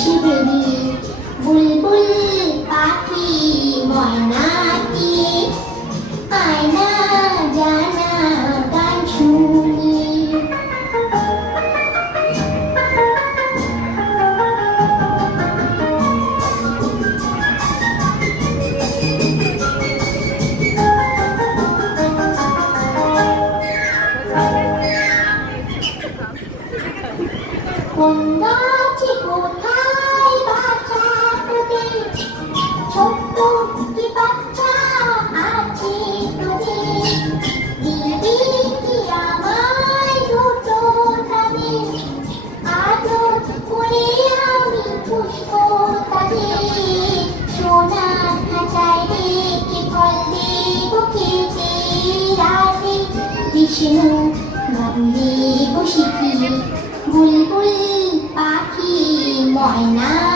শিবেরি বুলবুল পাখি ময়নাটি আয়না জানা গান শুনি। কোন গাছে কোথায় বাসা তোদের, ছোট্ট কি বাচ্চা আছে তোদের, দিবি কি আমায় দুটো তাদের, আদর করে আমি পুষবো তাদের, সোনা খাঁচায় রেখে ফল দেবো খেতে রাতে, বিষ্ণু নাম দেবো শিখিয়ে বুলবুল পাখি ময়না।